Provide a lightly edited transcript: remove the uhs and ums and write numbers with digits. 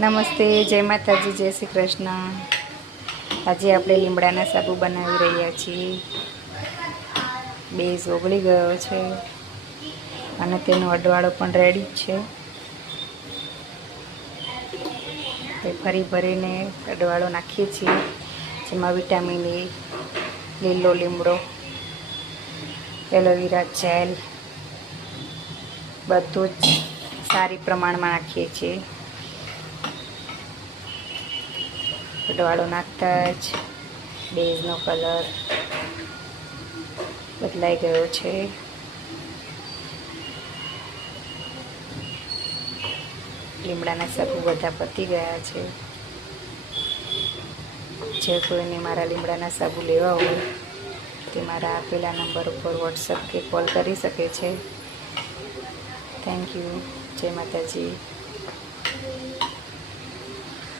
નમસ્તે, જય માતાજી, જય શ્રી કૃષ્ણ। આજે આપણે લીમડાના સાબુ બનાવી રહ્યા છીએ। બેઝ ઓગળી ગયો છે અને તેનો અડવાળો પણ રેડી જ છે। તે ફરી ભરીને અડવાળો નાખીએ છીએ, જેમાં વિટામિન એ, લીલો લીમડો, એલોવેરા જેલ બધું જ સારી પ્રમાણમાં નાખીએ છીએ। અડવાળો નાખતા જ બેઝનો કલર બદલાઈ ગયો છે। લીમડાના સાબુ બધા પતી ગયા છે। જે કોઈને મારા લીમડાના સાબુ લેવા હોય તે મારા આપેલા નંબર ઉપર વોટ્સઅપ કે કોલ કરી શકે છે। Thank you. જય માતાજી।